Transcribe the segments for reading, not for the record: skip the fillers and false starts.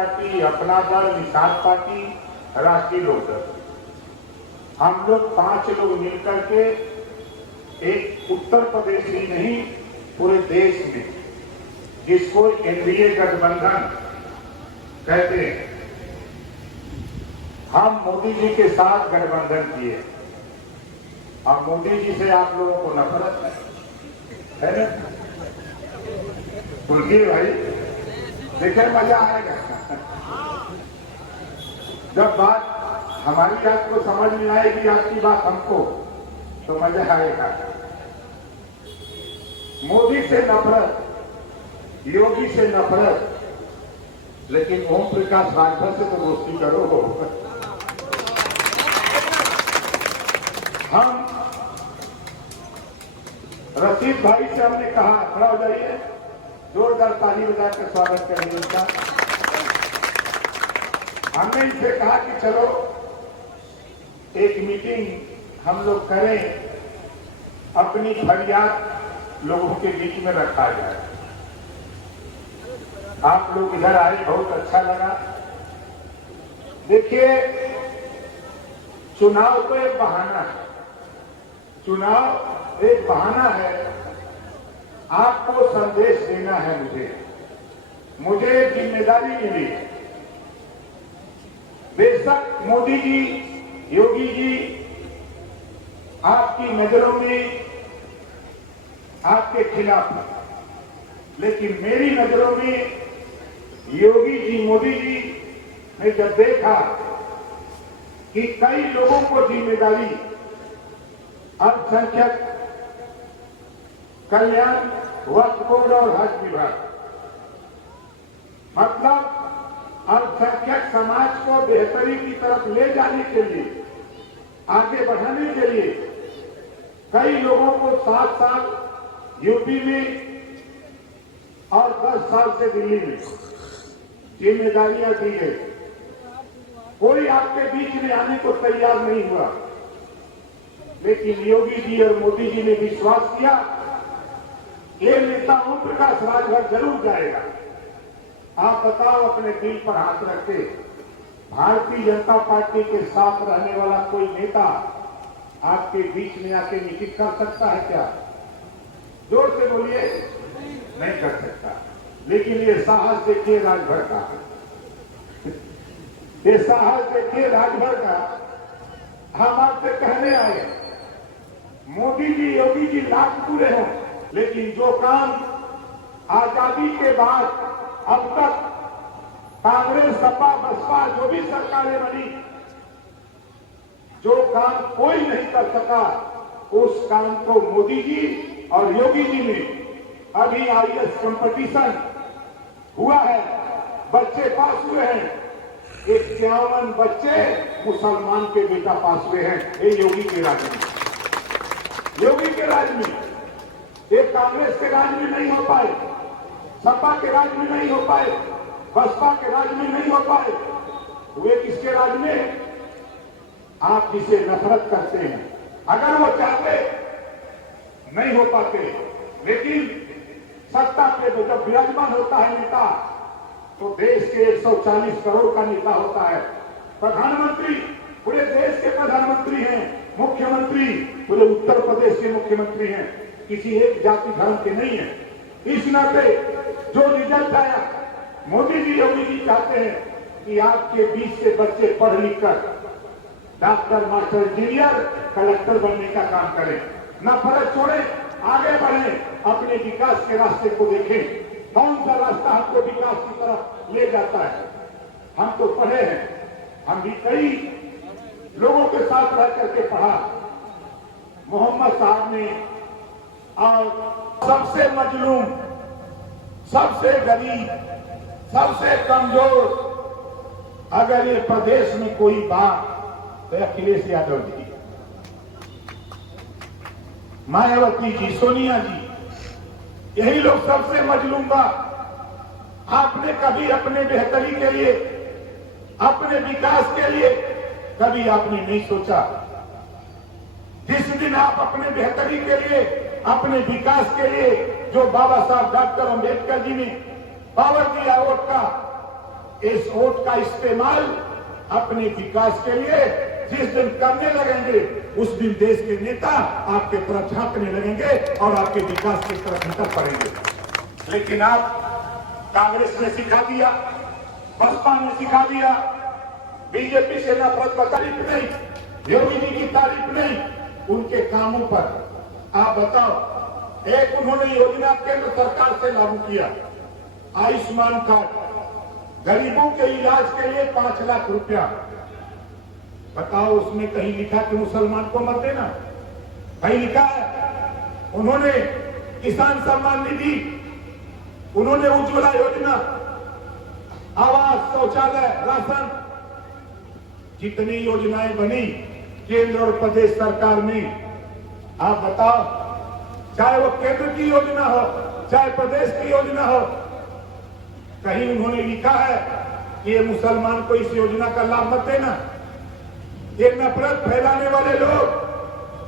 Party, अपना दल, Nishad party, राष्ट्रीय लोकदल, हम लोग 5 लोग मिलकर के एक उत्तर प्रदेश ही नहीं पूरे देश में, जिसको एनडीए गठबंधन कहते हैं, हम मोदी जी के साथ गठबंधन किए। और मोदी जी से आप लोगों को नफरत है ना? तुलसी भाई देखे मजा आएगा। जब बात हमारी आपको समझ में आएगी, आपकी बात हमको, तो मजा आएगा। मोदी से नफरत, योगी से नफरत, लेकिन ओम प्रकाश राजभर से तो दोस्ती करो। हम रशीद भाई से हमने कहा, खड़ा हो जाइए, जोरदार ताली बजाकर स्वागत करेंगे उनका। हमने इनसे कहा कि चलो एक मीटिंग हम लोग करें, अपनी फरियाद लोगों के बीच में रखा जाए। आप लोग इधर आए, बहुत अच्छा लगा। देखिए, चुनाव तो एक बहाना है, चुनाव एक बहाना है। आपको संदेश देना है, मुझे जिम्मेदारी मिली है। बेशक मोदी जी, योगी जी आपकी नजरों में आपके खिलाफ है, लेकिन मेरी नजरों में योगी जी, मोदी जी ने जब देखा कि कई लोगों को जिम्मेदारी अल्पसंख्यक कल्याण, वक्फ बोर्ड और हज विभाग, मतलब अल्पसंख्यक समाज को बेहतरी की तरफ ले जाने के लिए, आगे बढ़ाने के लिए कई लोगों को 7 साल यूपी में और 10 साल से दिल्ली में जिम्मेदारियां दी गई। कोई आपके बीच में आने को तैयार नहीं हुआ, लेकिन योगी जी और मोदी जी ने विश्वास किया, ये नेता ओम प्रकाश राजभर जरूर जाएगा। आप बताओ, अपने दिल पर हाथ रखते, भारतीय जनता पार्टी के साथ रहने वाला कोई नेता आपके बीच में आके मीटिंग कर सकता है क्या? जोर से बोलिए, नहीं कर सकता। लेकिन ये साहस देखिए राजभर का, ये साहस देखिए राजभर का। हम आपसे कहने आए, मोदी जी, योगी जी लाख पूरे हों, लेकिन जो काम आजादी के बाद अब तक कांग्रेस, सपा, बसपा जो भी सरकारें बनी, जो काम कोई नहीं कर सका, उस काम को मोदी जी और योगी जी ने, अभी आईएएस कंपटीशन हुआ है, बच्चे पास हुए हैं, 51 बच्चे मुसलमान के बेटा पास हुए हैं। ये योगी के राज में, योगी के राज में। ये कांग्रेस के राज में नहीं हो पाए, सपा के राज में नहीं हो पाए, बसपा के राज में नहीं हो पाए। हुए किसके राज में? आप जिसे नफरत करते हैं, अगर वो चाहते नहीं हो पाते, लेकिन सत्ता पे जब विराजमान होता है नेता, तो देश के 140 करोड़ का नेता होता है। प्रधानमंत्री पूरे देश के प्रधानमंत्री हैं, मुख्यमंत्री पूरे उत्तर प्रदेश के मुख्यमंत्री हैं, किसी एक जाति धर्म के नहीं है। इस नाते जो रिजल्ट आया, मोदी जी, योगी जी चाहते हैं कि आपके बीच से बच्चे पढ़ लिख कर डॉक्टर, मास्टर, इंजीनियर, कलेक्टर बनने का काम करें। नफरत छोड़ें, आगे बढ़ें, अपने विकास के रास्ते को देखें। कौन सा रास्ता हमको विकास की तरफ ले जाता है? हम तो पढ़े हैं, हम भी कई लोगों के साथ रह करके पढ़ा। मोहम्मद साहब ने, और सबसे मजलूम, सबसे गरीब, सबसे कमजोर अगर ये प्रदेश में कोई बात, तो अखिलेश यादव जी, मायावती जी, सोनिया जी, यही लोग सबसे मजलूम बात। आपने कभी अपने बेहतरी के लिए, अपने विकास के लिए कभी आपने नहीं सोचा। जिस दिन आप अपने बेहतरी के लिए, अपने विकास के लिए, जो बाबा साहब डॉक्टर अंबेडकर जी ने पावर दिया वोट का, इस वोट का इस्तेमाल अपने विकास के लिए जिस दिन करने लगेंगे उस दिन देश के नेता आपके तरफ झांकने लगेंगे और आपके विकास की तरफ निकल पड़ेंगे। लेकिन आप कांग्रेस ने सिखा दिया, बसपा ने सिखा दिया, बीजेपी से नफरत का तारीफ नहीं, योगी जी की तारीफ नहीं, उनके कामों पर आप बताओ। एक उन्होंने योजना केंद्र सरकार से लागू किया, आयुष्मान कार्ड, गरीबों के इलाज के लिए 5 लाख रुपया। बताओ, उसमें कहीं लिखा कि मुसलमान को मत देना? कहीं लिखा है? उन्होंने किसान सम्मान निधि, उन्होंने उज्ज्वला योजना, आवास, शौचालय, राशन, जितनी योजनाएं बनी केंद्र और प्रदेश सरकार में, आप बताओ, चाहे वो केंद्र की योजना हो चाहे प्रदेश की योजना हो, कहीं उन्होंने लिखा है कि ये मुसलमान को इस योजना का लाभ मत देना? ये नफरत फैलाने वाले लोग,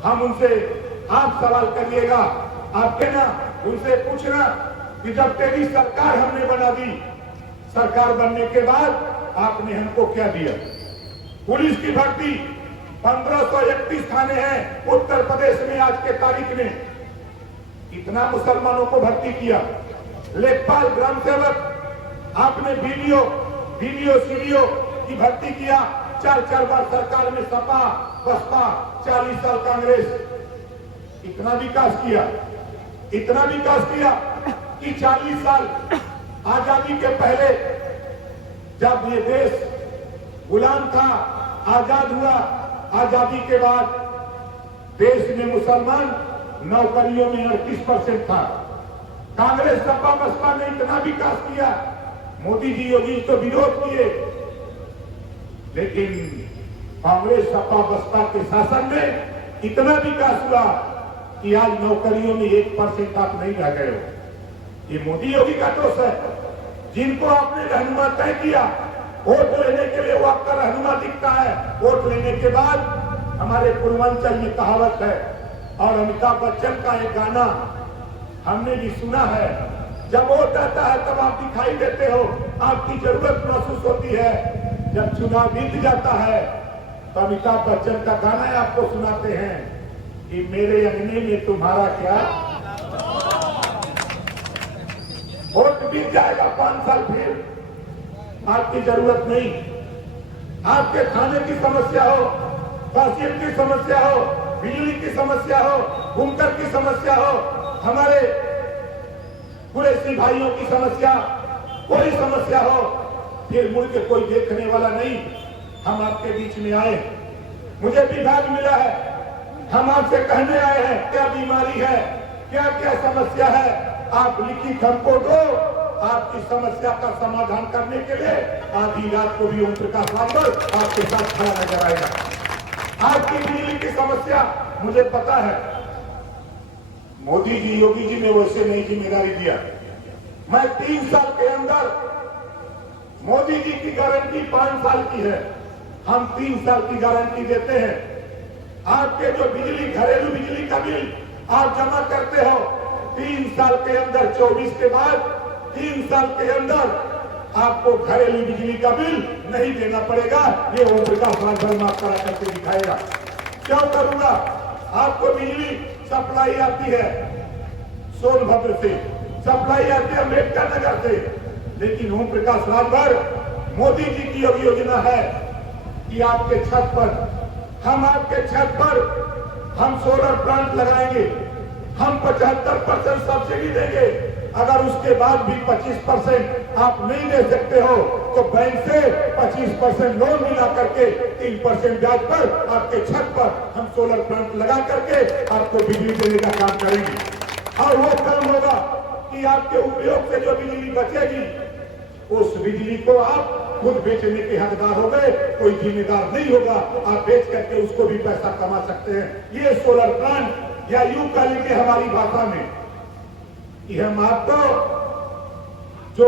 हम उनसे आप सवाल करिएगा, आप कहना, उनसे पूछना कि जब तेरी सरकार हमने बना दी, सरकार बनने के बाद आपने हमको क्या दिया? पुलिस की भर्ती 1531 थाने हैं उत्तर प्रदेश में आज के तारीख में, इतना मुसलमानों को भर्ती किया। लेखपाल, ग्राम सेवक, आपने बीडीओ सीडीओ की भर्ती किया। 4 बार सरकार में सपा बसपा, 40 साल कांग्रेस, इतना विकास किया कि 40 साल आजादी के पहले जब ये देश गुलाम था, आजाद हुआ, आजादी के बाद देश में मुसलमान नौकरियों में 38% था। कांग्रेस सपा बसपा ने इतना विकास किया, मोदी जी योगी तो विरोध किए, लेकिन कांग्रेस सपा बसपा के शासन में इतना विकास हुआ कि आज नौकरियों में 1% आप नहीं रह गए हो। ये मोदी योगी का दोष है। जिनको आपने रहनुमा तय किया, वोट लेने के लिए वो आपका रहनुमा दिखता है, वोट लेने के बाद हमारे पूर्वांचल में कहावत है, और अमिताभ बच्चन का एक गाना हमने भी सुना है, जब वोट आता है तब आप दिखाई देते हो, आपकी जरूरत महसूस होती है, जब चुनाव बीत जाता है तो अमिताभ बच्चन का गाना आपको सुनाते हैं कि मेरे अंगने में तुम्हारा क्या। वोट बीत जाएगा 5 साल, फिर आपकी जरूरत नहीं। आपके खाने की समस्या हो, राशन की समस्या हो, बिजली की समस्या हो, बुनकर की समस्या हो, हमारे कुरैशी भाइयों की समस्या, कोई समस्या हो, फिर मुड़ के कोई देखने वाला नहीं। हम आपके बीच में आए, मुझे विभाग मिला है, हम आपसे कहने आए हैं क्या बीमारी है, क्या क्या समस्या है, आप लिखित हमको दो। आपकी समस्या का समाधान करने के लिए आधी रात को भी ओम प्रकाश रावल आपके साथ खड़ा नजर आएगा। आपकी बिजली की समस्या मुझे पता है, मोदी जी योगी जी ने वैसे नहीं जिम्मेदारी दिया। मैं 3 साल के अंदर, मोदी जी की गारंटी 5 साल की है, हम 3 साल की गारंटी देते हैं। आपके जो बिजली, घरेलू बिजली का बिल आप जमा करते हो, 3 साल के अंदर, 24 के बाद 3 साल के अंदर आपको घरेलू बिजली का बिल नहीं देना पड़ेगा। ये ओम प्रकाश रावल माफ करा करके दिखाएगा। क्यों करूंगा? आपको बिजली सप्लाई आती है सोनभद्र से, सप्लाई आती है अम्बेडकर नगर से, लेकिन ओम प्रकाश रावल, मोदी जी की योजना है कि आपके छत पर, हम आपके छत पर हम सोलर प्लांट लगाएंगे, हम 75% सब्सिडी देंगे। अगर उसके बाद भी 25% आप नहीं दे सकते हो तो बैंक से 25% लोन मिला करके 3% ब्याज पर आपके छत पर हम सोलर प्लांट लगा करके आपको बिजली देने का काम करेंगे। और वो काम होगा कि आपके उपयोग से जो बिजली बचेगी, उस बिजली को आप खुद बेचने के हकदार हो गए, कोई जिम्मेदार नहीं होगा, आप बेच करके उसको भी पैसा कमा सकते हैं। ये सोलर प्लांट, या यूं कह लीजिए हमारी भाषा में कि हम आपको जो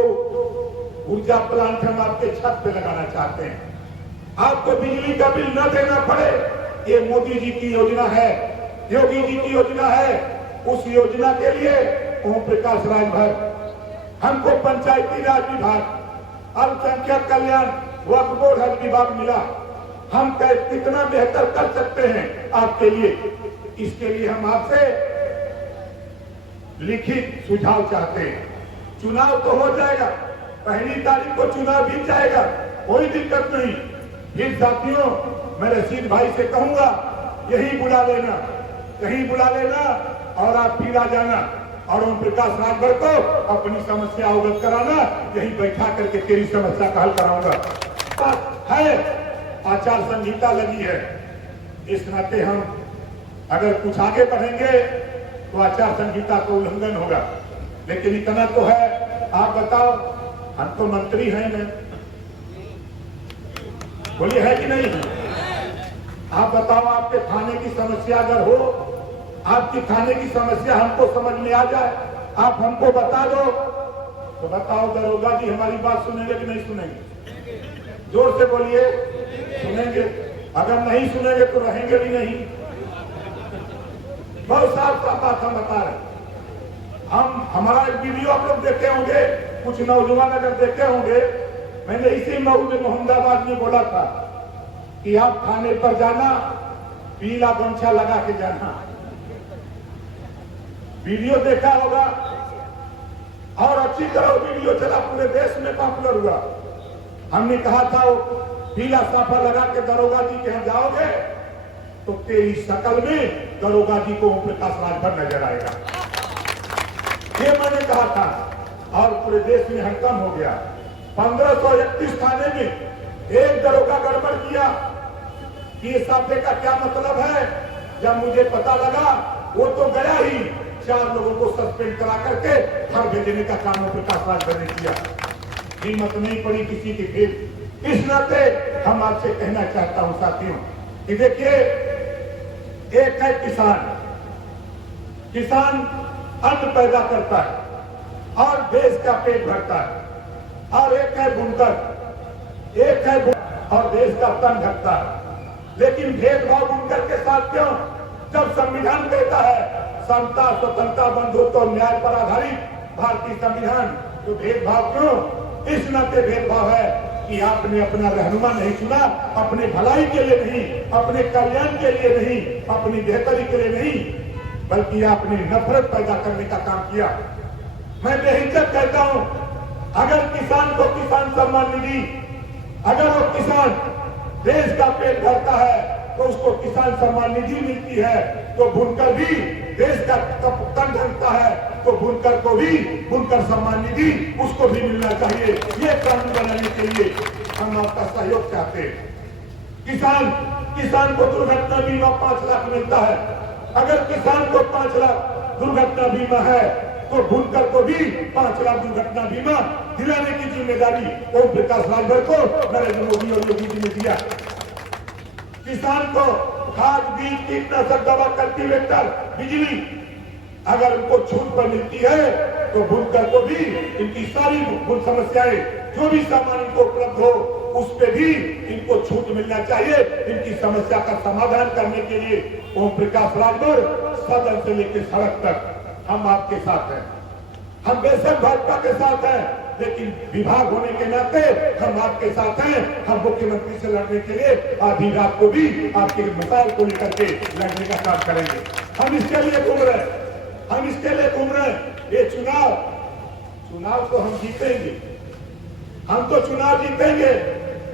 ऊर्जा प्लांट हम आपके छत पे लगाना चाहते हैं, आपको बिजली का बिल न देना पड़े, ये मोदी जी की योजना है, योगी जी की योजना है। उस योजना के लिए ओम प्रकाश रावल हमको पंचायती राज विभाग, अल्पसंख्यक कल्याण वक्फ बोर्ड हज विभाग मिला, हम कितना बेहतर कर सकते हैं आपके लिए। इसके लिए हम आपसे लिखित सुझाव चाहते हैं। चुनाव तो हो जाएगा, 1 तारीख को चुनाव भी जाएगा, कोई दिक्कत नहीं। फिर साथियों, मैं रशीद भाई से कहूंगा, यही बुला लेना, कहीं बुला लेना और आप फिर आ जाना और ओम प्रकाश राजभर को अपनी समस्या अवगत कराना, यहीं बैठा करके तेरी समस्या का हल कराऊंगा। है आचार संहिता लगी है, इस नाते हम अगर कुछ आगे बढ़ेंगे तो आचार संहिता का उल्लंघन होगा। लेकिन इतना तो है, आप बताओ, हम तो मंत्री हैं ना, बोलिए है कि नहीं? आप बताओ, आपके खाने की समस्या अगर हो, आपकी खाने की समस्या हमको समझ में आ जाए, आप हमको बता दो, तो बताओ दरोगा जी हमारी बात सुनेंगे कि नहीं सुनेंगे? जोर से बोलिए, सुनेंगे। अगर नहीं सुनेंगे तो रहेंगे भी नहीं। बहुत साफ साफ बात हम बता रहे। हमारा एक वीडियो आप लोग देखे होंगे, कुछ नौजवान अगर देखे होंगे, मैंने इसी मऊ में मोहम्मदाबाद में बोला था कि आप खाने पर जाना, पीला गमछा लगा के जाना। वीडियो देखा होगा और अच्छी तरह वीडियो चला, पूरे देश में पॉपुलर हुआ। हमने कहा था वो पीला साफा लगा के दरोगा जी के यहाँ जाओगे तो तेरी शकल में दरोगा जी को ओम प्रकाश राजभर नजर आएगा, ये मैंने कहा था। और पूरे देश में हड़कंप हो गया। 1531 थाने में एक दरोगा गड़बड़ किया कि इस साफे का क्या मतलब है। जब मुझे पता लगा, वो तो गया ही, 4 लोगों को सस्पेंड करा करके घर भेजने का काम प्रकाश राजभर ने किया। हिम्मत नहीं पड़ी किसी की। फिर इस नाते हम आपसे कहना चाहता हूं साथियों कि देखिए, एक है किसान, किसान अन्न पैदा करता है और देश का पेट भरता है, और एक है बुनकर, एक है और देश का तन ढकता है। लेकिन भेदभाव बुनकर के साथ क्यों? जब संविधान कहता है समता, स्वतंत्रता, बंधुत्व और न्याय पर आधारित भारतीय संविधान, तो भेदभाव क्यों? इस नाते भेदभाव है कि आपने अपना रहनुमा नहीं चुना, अपने भलाई के लिए नहीं, अपने कल्याण के लिए नहीं, अपनी बेहतरी के लिए नहीं, बल्कि आपने नफरत पैदा करने का काम किया। मैं बेहिचक कहता हूं, अगर किसान को किसान सम्मान निधि, अगर वो किसान देश का पेट भरता है तो उसको किसान सम्मान निधि मिलती है, तो बुनकर भी देश का तन ढकता है तो बुनकर को भी बुनकर सम्मान निधि उसको भी मिलना चाहिए। ये कानून बनाने के लिए हम आपका सहयोग चाहते हैं। किसान को दुर्घटना बीमा 5 लाख मिलता है। अगर किसान को 5 लाख दुर्घटना बीमा है तो बुनकर को भी 5 लाख दुर्घटना बीमा दिलाने की जिम्मेदारी ओम प्रकाश राजभर को नरेंद्र मोदी और योगी जी ने दिया। किसान को खाद, बीज, कीटनाशक दवा, कल्टीवेटर, बिजली अगर उनको छूट पर मिलती है तो बुनकर को भी इनकी सारी समस्याएं, जो भी सामान इनको उपलब्ध हो, उस पे भी इनको छूट मिलना चाहिए। इनकी समस्या का समाधान करने के लिए ओम प्रकाश राजभर सदन से लेकर सड़क तक हम आपके साथ हैं। हम बेशक भाजपा के साथ हैं, लेकिन विभाग होने के नाते हम आपके साथ हैं। हम मुख्यमंत्री से लड़ने के लिए आधी रात को भी आपके मसाइल को लेकर के लड़ने का काम करेंगे। हम इसके लिए घूम रहे हैं, हम इसके लिए घूम रहे हैं। ये चुनाव तो हम जीतेंगे, हम तो चुनाव जीतेंगे।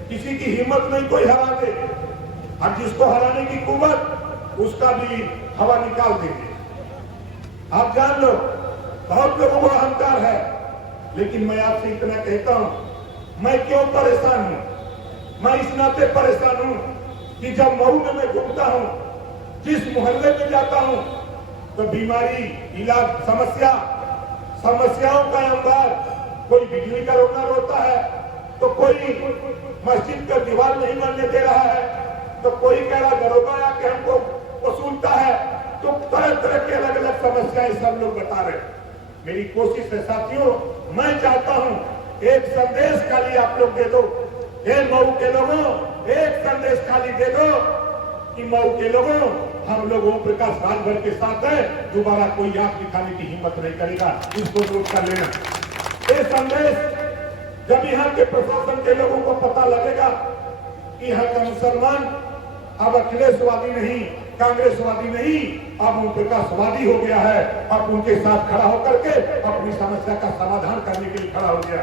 किसी की हिम्मत नहीं कोई हरा दे, और जिसको हराने की कुव्वत उसका भी हवा निकाल देंगे। आप जान लो, बहुत लोगों को अहंकार है, लेकिन मैं आपसे इतना कहता हूं, मैं क्यों परेशान हूं? मैं इस नाते परेशान हूं कि जब मऊ में मैं घूमता हूं, जिस मोहल्ले में जाता हूं, तो बीमारी, इलाज, समस्याओं का अंबार, कोई बिजली का रोना रोता है, तो कोई मस्जिद का दीवार नहीं बनने दे रहा है, तो कोई कह रहा दरोगा आके हमको वसूलता है। तो तरह तरह की अलग अलग समस्याएं सब लोग बता रहे। मेरी कोशिश है साथियों, मैं चाहता हूं एक संदेश खाली आप लोग दे दो। हे मऊ के लोगों, एक संदेश खाली दे दो कि मऊ के लोगों, हम लोग ओम प्रकाश राजभर के साथ हैं। दोबारा कोई आंख दिखाने की हिम्मत नहीं करेगा, इसको नोट कर लेना। ये संदेश जब यहाँ के प्रशासन के लोगों को पता लगेगा कि यहाँ का मुसलमान अब अखिलेशवादी नहीं, कांग्रेसवादी नहीं, अब ओम प्रकाशवादी हो गया है, अब उनके साथ खड़ा होकर के अपनी समस्या का समाधान करने के लिए खड़ा हो गया।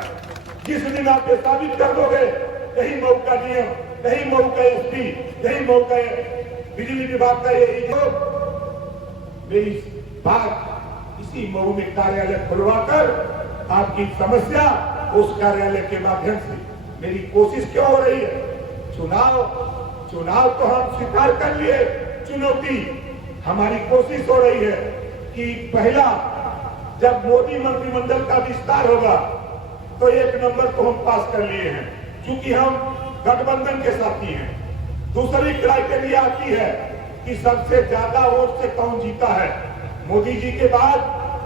जिस दिन आप ये साबित कर दोगे, यही मौका डीएम, यही मौका एसपी, यही मौका बिजली विभाग का यही जो मेरी बात इसी मऊ में कार्यालय खुलवाकर आपकी समस्या उस कार्यालय के माध्यम से मेरी कोशिश क्यों हो रही है? चुनाव तो हम स्वीकार कर लिए, चुनौती हमारी कोशिश हो रही है कि पहला जब मोदी मंत्रिमंडल का विस्तार होगा तो 1 नंबर को हम पास कर लिए हैं, क्योंकि हम गठबंधन के साथी हैं। दूसरी क्राइटेरिया आती है कि सबसे ज्यादा वोट से कौन जीता है। मोदी जी के बाद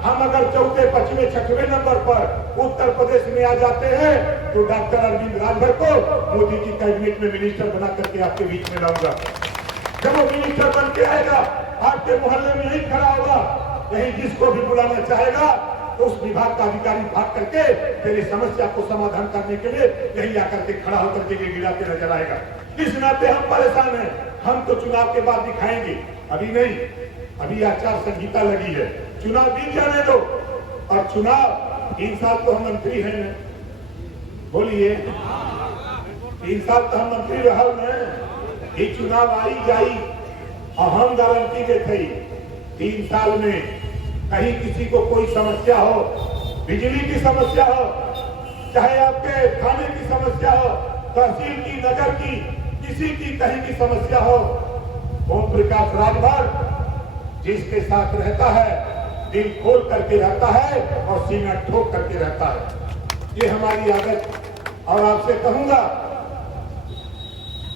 हम अगर 4थे, 5वें, 6वें नंबर पर उत्तर प्रदेश में आ जाते हैं तो डॉक्टर अरविंद राजभर को मोदी की कैबिनेट में मिनिस्टर बना करके आपके बीच में लाऊंगा। जब वो मिनिस्टर बन के आएगा, आपके मोहल्ले में यही खड़ा होगा, यही जिसको भी बुलाना चाहेगा तो उस विभाग का अधिकारी भाग करके तेरी समस्या को समाधान करने के लिए यही आकर के खड़ा होकर के गिरा के नजर आएगा। इस नाते हम परेशान हैं। हम तो चुनाव के बाद दिखाएंगे, अभी नहीं। अभी आचार संहिता लगी है, चुनाव बीत जाने दो। और चुनाव 3 साल तो हम मंत्री हैं, बोलिए 3 साल तो हम मंत्री रहा ये चुनाव आई जाई और हम गारंटी के थे 3 साल में कहीं किसी को कोई समस्या हो, बिजली की समस्या हो, चाहे आपके खाने की समस्या हो, तहसील की, नगर की, किसी की कहीं की समस्या हो, ओम प्रकाश राजभर जिसके साथ रहता है दिल खोल करके रहता है और सीना ठोक करके रहता है। ये हमारी आदत। और आपसे कहूंगा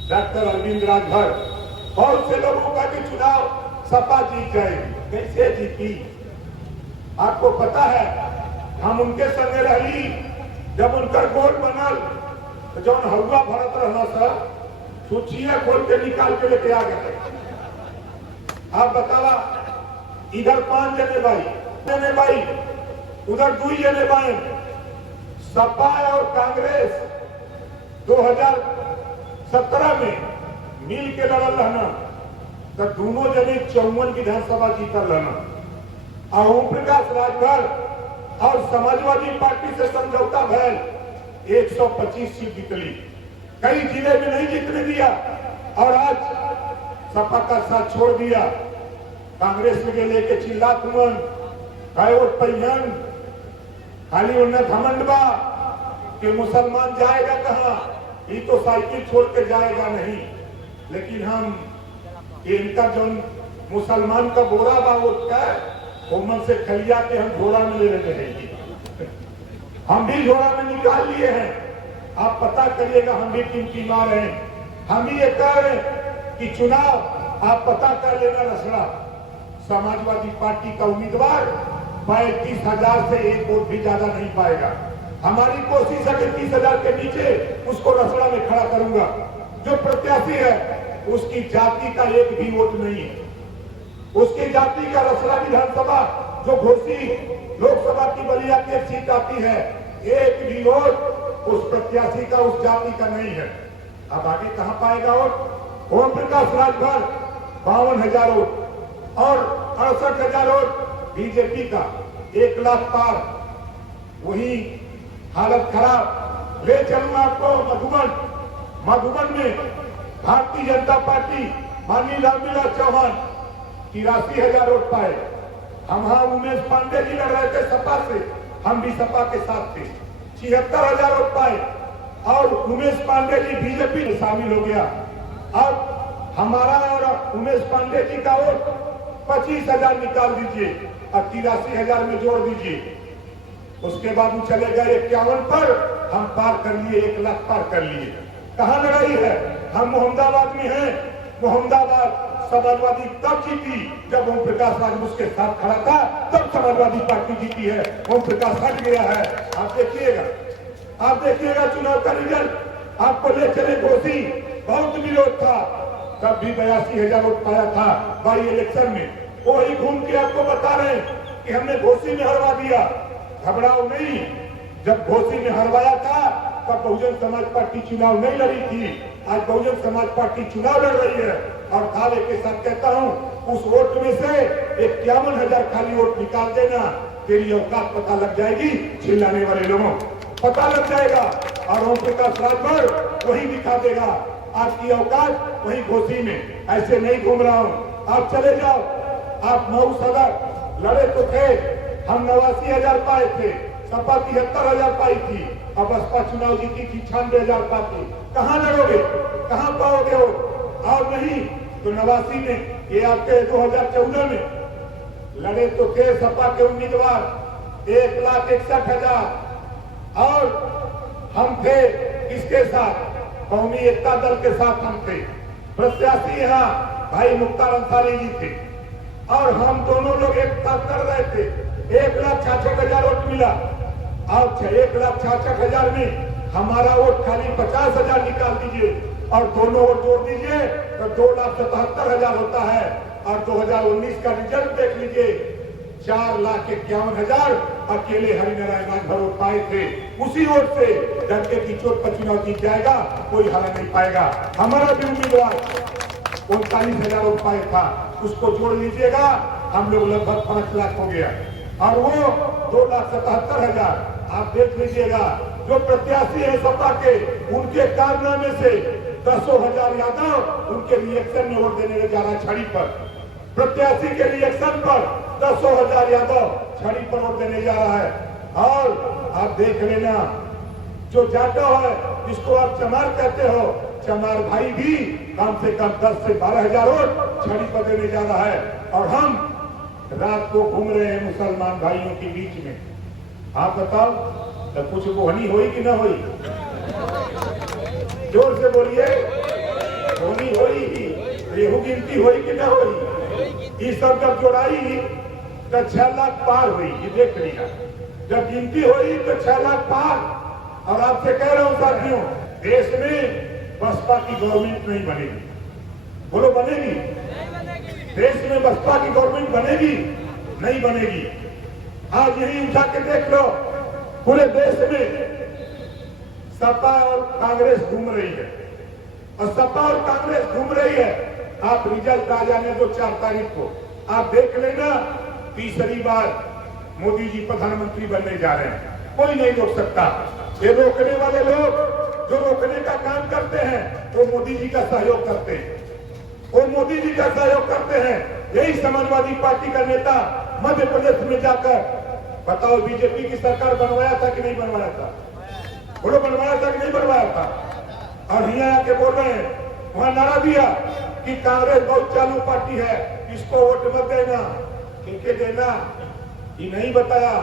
डॉक्टर अरविंद राजभर, बहुत से लोगों का भी चुनाव सपा जीत जाएगी, कैसे जीती आपको पता है। हम उनके संगे रही, जब उनका गोल बनल तो जौन हवा भरत रहना सर सूचिया खोल के निकाल के लेके आ गए। आप बतावा, इधर 5 जने भाई, उधर 2 जने भाई। सपा और कांग्रेस 2017 में मिल के लड़ल रहना तो दोनों जने 54 विधानसभा जीतल रहना। और ओम प्रकाश राजभर और समाजवादी पार्टी से समझौता भैल 125 सीट जीतली, कई जिले में नहीं जीतने दिया। और आज सपा का साथ छोड़ दिया, कांग्रेस में लेके चिल्लात हुआ वोट पहियन, खाली उन्हें घमंडबा कि मुसलमान जाएगा कहाँ, ये तो साइकिल छोड़ के जाएगा नहीं। लेकिन हम इनका जो मुसलमान का बोरा बा वोट का ओमन से खलिया के हम झोड़ा में ले लेते हैं, हम भी झोड़ा में निकाल लिए हैं। आप पता करिएगा हम भी टिमटिमा रहे हैं। हम ही ये कह रहे हैं कि चुनाव आप पता कर लेना रसड़ा, समाजवादी पार्टी का उम्मीदवार 35,000 से 1 वोट भी ज्यादा नहीं पाएगा। हमारी कोशिश है कि 30,000 के नीचे उसको रसड़ा में खड़ा करूंगा। जो प्रत्याशी है उसकी जाति का 1 भी वोट नहीं है, उसकी जाति का रसड़ा विधानसभा जो घोसी लोकसभा की बलिया की एक सीट आती है, 1 भी वोट उस प्रत्याशी का उस जाति का नहीं है। अब आगे कहां पाएगा वोट? ओम प्रकाश राजभर 52,000 वोट और 68,000 वोट बीजेपी का, 1 लाख पार। वही हालत खराब। ले चलूंगा आपको मधुबन में भारतीय जनता पार्टी माननीय रामविलास चौहान 83,000 वोट पाए। हम उमेश पांडे जी लड़ रहे थे सपा से, हम भी सपा के साथ थे, 76,000 वोट पाए। और उमेश पांडे जी बीजेपी में शामिल हो गया। अब हमारा और उमेश पांडे जी का वोट 25,000 निकाल दीजिए और 83,000 में जोड़ दीजिए। उसके बाद वो चले गए 51 पर, हम पार कर लिए, 1 लाख पार कर लिए। कहां लड़ाई है? हम मोहम्मदाबाद में हैं। मोहम्मदाबाद समाजवादी तब जीती जब ओम प्रकाश राजभर उसके साथ खड़ा था, तब समाजवादी पार्टी जीती है। ओम प्रकाश हट गया है। आप देखिएगा चुनाव का रिजल्ट। आपको ले चले घोसी, बहुत विरोध था, तब भी 82,000 वोट पाया था बाई इलेक्शन में। वही घूम के आपको बता रहे हैं कि हमने घोसी में हरवा दिया। घबराओ नहीं, जब घोसी में हरवाया था तब बहुजन समाज पार्टी चुनाव नहीं लड़ी थी। आज बहुजन समाज पार्टी चुनाव लड़ रही है और दावे के साथ कहता हूं, उस वोट में से 51,000 खाली वोट निकाल देना, तेरी औकात पता लग जाएगी। चिल्लाने वाले लोगों पता लग जाएगा और ओम प्रकाश राजभर वही दिखा देगा आपकी औकात, वही घोसी में। ऐसे नहीं घूम रहा हूं, आप चले जाओ। आप मऊ सदर लड़े तो थे, हम 89,000 पाए थे, सपा 73,000 पाई थी, अब बसपा चुनाव जीती थी 96,000 पाती। कहां लड़ोगे, कहां पाओगे वो? और नहीं तो 89 में, ये आपके 2014 में लड़े तो थे सपा के उम्मीदवार 1,61,000 और हम थे किसके साथ? कौमी एकता दल के साथ हम थे। प्रत्याशी यहाँ भाई मुख्तार अंसारी जी थे और हम दोनों लोग एक साथ कर रहे थे। 1,66,000 वोट मिला और 1,66,000 में हमारा वोट खाली 50,000 निकाल दीजिए और दोनों वोट जोड़ दीजिए तो 2,77,000 होता है। और 2019 का रिजल्ट देख लीजिए, 4,51,000 अकेले हरिनारायण राजभर वोट पाए थे। उसी वोट से डंके की चोट पर चुनाव जीत जाएगा, कोई हरा नहीं पाएगा। हमारा भी उम्मीदवार 39,000 वोट पाए था, उसको जोड़ लीजिएगा, हम लोग लगभग 5 लाख हो गया और वो 2,77,000। आप देख लीजिएगा, जो प्रत्याशी है सपा के, उनके कारनामे से 10,000 यादव उनके रिएक्शन में वोट देने जा रहा है छड़ी पर। प्रत्याशी के रिएक्शन पर 10,000 यादव छड़ी पर वोट देने जा रहा है। और आप देख लेना, जो जाटव है जिसको आप चमार कहते हो, चमार भाई भी कम से कम 10 से 12,000 वोट छड़ी पर देने जा रहा है। और हम रात को घूम रहे हैं मुसलमान भाइयों के बीच में। आप बताओ तो कुछ बोहनी हुई कि ना हुई? जोर से बोलिए, बोहनी हुई, रेहू गिनती हुई कि ना हुई? ये सब जब जोड़ाई तो 6 लाख पार हुई, ये देख लिया। जब गिनती हुई तो 6 लाख पार। और आपसे कह रहा हूं साथियों, देश में बसपा की गवर्नमेंट नहीं बनेगी। बोलो बनेगी? देश में बसपा की गवर्नमेंट बनेगी? नहीं बनेगी। आज यही उठा के देख लो, पूरे देश में सपा और कांग्रेस घूम रही है और सपा और कांग्रेस घूम रही है। आप रिजल्ट आ जाने दो 4 तारीख को, आप देख लेना, तीसरी बार मोदी जी प्रधानमंत्री बनने जा रहे हैं। कोई नहीं रोक सकता। ये रोकने वाले लोग जो रोकने का काम करते हैं वो मोदी जी का सहयोग करते हैं, वो मोदी जी का सहयोग करते हैं। यही समाजवादी पार्टी का नेता मध्य प्रदेश में जाकर बताओ, बीजेपी की सरकार बनवाया था कि नहीं बनवाया था? बोलो बनवाया था कि नहीं बनवाया था? और यहाँ आके बोल रहे हैं, वहां नारा दिया कि कांग्रेस बहुत चालू पार्टी है, इसको वोट मत देना। किनके देना ये नहीं बताया।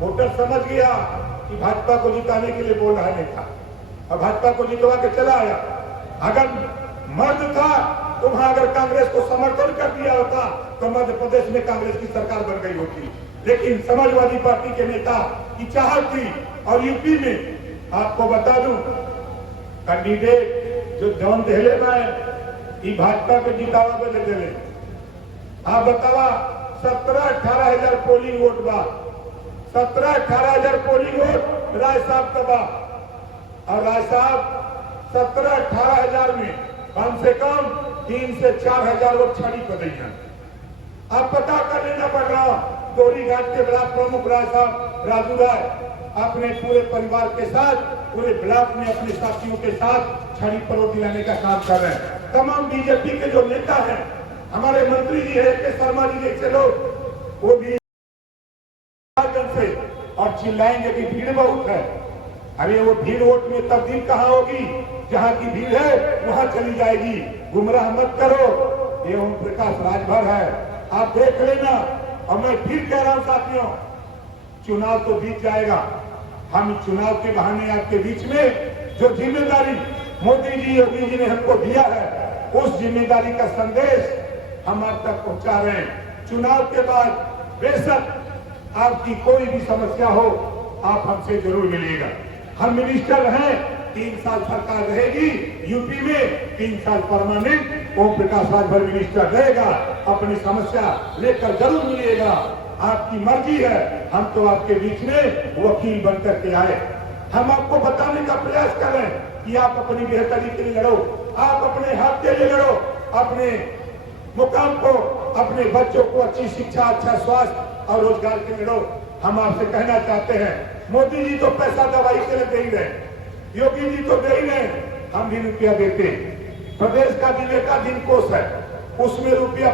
वोटर समझ गया कि भाजपा को जिताने के लिए बोल रहा है नेता और भाजपा को जितवा के चला आया। अगर मर्द था तो वहां अगर कांग्रेस को समर्थन कर दिया होता तो मध्य प्रदेश में कांग्रेस की सरकार बन गई होती। लेकिन समाजवादी पार्टी के नेता की चाहत थी। और यूपी में आपको बता दूं, कैंडिडेट जो जौन दहले में भाजपा के जितावा पे दे। आप बतावा 17-18,000 पोलिंग वोट बा, 17-18,000 पोलिंग वोट राय साहब का बा। और राय साहब 17-18,000 में कम से कम 3 से 4,000 वोट छड़ी को देना। अब पता कर लेना पड़ रहा। दोहरी घाट के ब्लॉक प्रमुख राय साहब राजू राय अपने पूरे परिवार के साथ, पूरे ब्लॉक में अपने साथियों के साथ छड़ी पर वोट दिलाने का काम कर रहे हैं। तमाम बीजेपी के जो नेता हैं, हमारे मंत्री जी है के शर्मा जी जैसे लोग, वो भी से और चिल्लाएंगे कि भीड़ बहुत है। अरे वो भीड़ वोट में तब्दील कहाँ होगी? जहाँ की भीड़ है वहां चली जाएगी। गुमराह मत करो, ये ओम प्रकाश राजभर है, आप देख लेना। और मैं फिर कह रहा हूं साथियों, चुनाव तो बीत जाएगा। हम चुनाव के बहाने आपके बीच में जो जिम्मेदारी मोदी जी योगी जी ने हमको दिया है, उस जिम्मेदारी का संदेश हम आप तक पहुंचा रहे हैं। चुनाव के बाद बेशक आपकी कोई भी समस्या हो, आप हमसे जरूर मिलिएगा। हम मिनिस्टर हैं, 3 साल सरकार रहेगी यूपी में, 3 साल परमानेंट ओम प्रकाश राजभर मिनिस्टर रहेगा। अपनी समस्या लेकर जरूर मिलिएगा। आपकी मर्जी है, हम तो आपके बीच में वकील बनकर के आए। हम आपको बताने का प्रयास कर रहे हैं कि आप अपनी बेहतरी के लिए लड़ो, आप अपने हक के लिए लड़ो, अपने मुकाम को, अपने बच्चों को अच्छी शिक्षा, अच्छा स्वास्थ्य और रोजगार के लिए लड़ो। हम आपसे कहना चाहते हैं, मोदी जी तो पैसा दवाई के लिए दे ही रहे, योगी जी तो दे ही रहे, हम भी रुपया देते हैं। प्रदेश का विवेकाधीन कोष है, उसमें रुपया